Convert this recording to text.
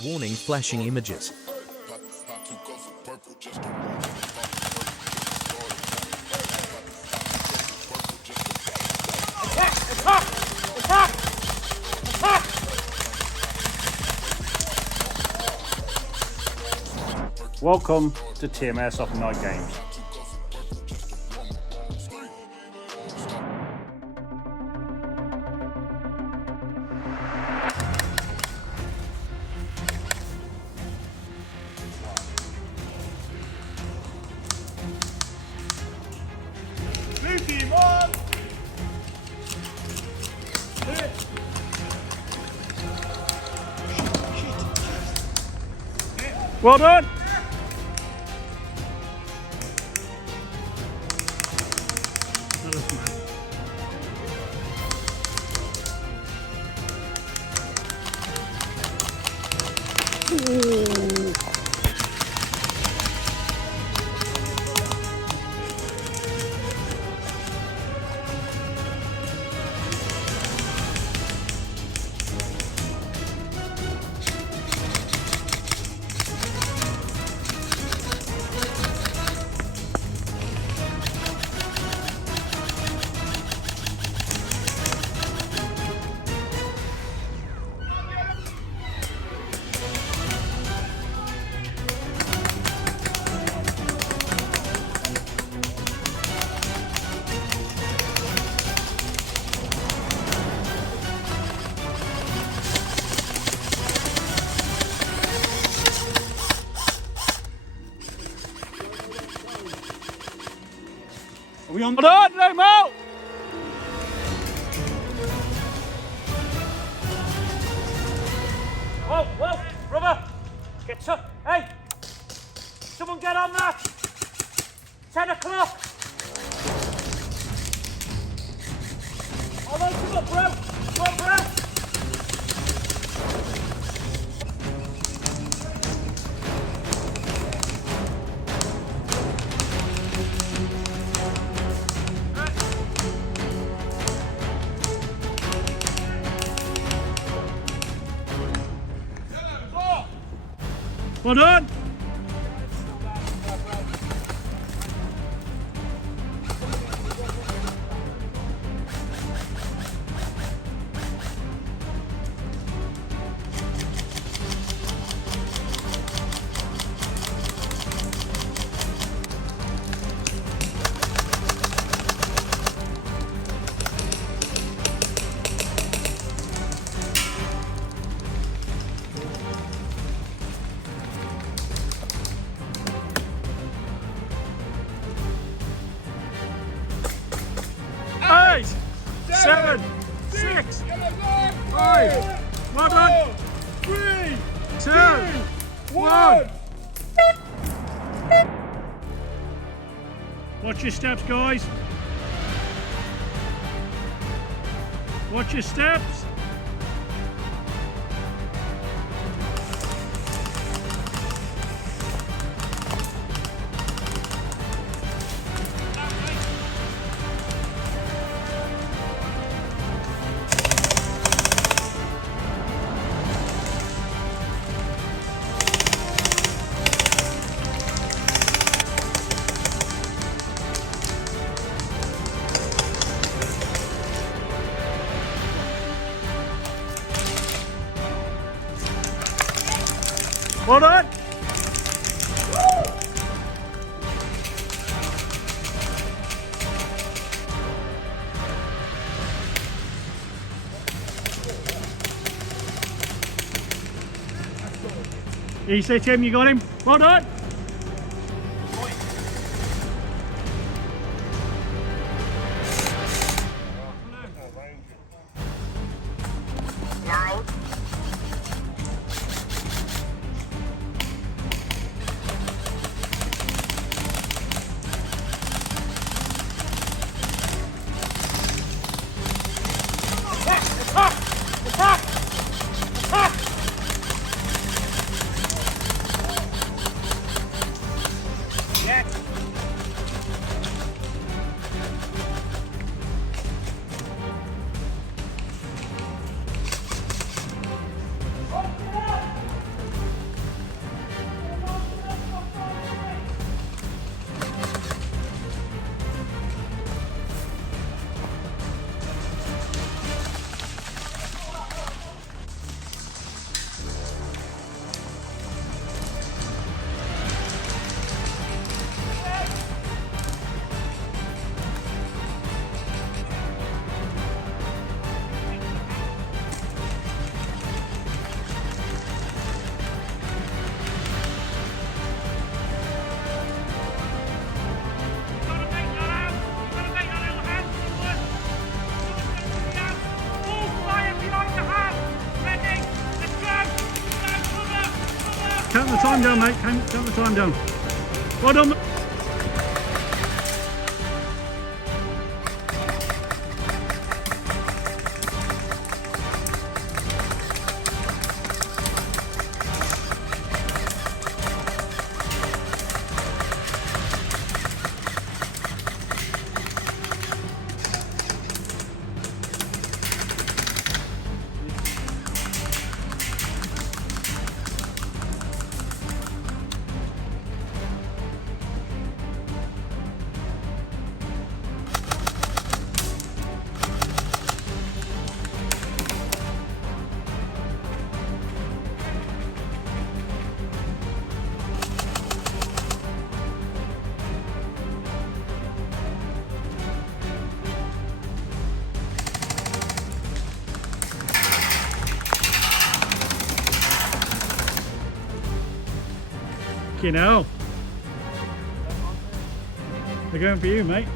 Warning flashing images. Welcome to TMS Open Night Games. Well done! Are we on the road, no more? Whoa, whoa, brother! Get up, hey! Someone get on that! 10 o'clock! All right, come on, bro! Come on, bro! Well done! Eight, seven, 6, 5, 4, 3, 2, 1. Watch your steps, guys. Watch your steps. Well done. Easy, Tim, you got him. Well done. count the time down, mate. Count the time down. Well done. You know, they're going for you, mate.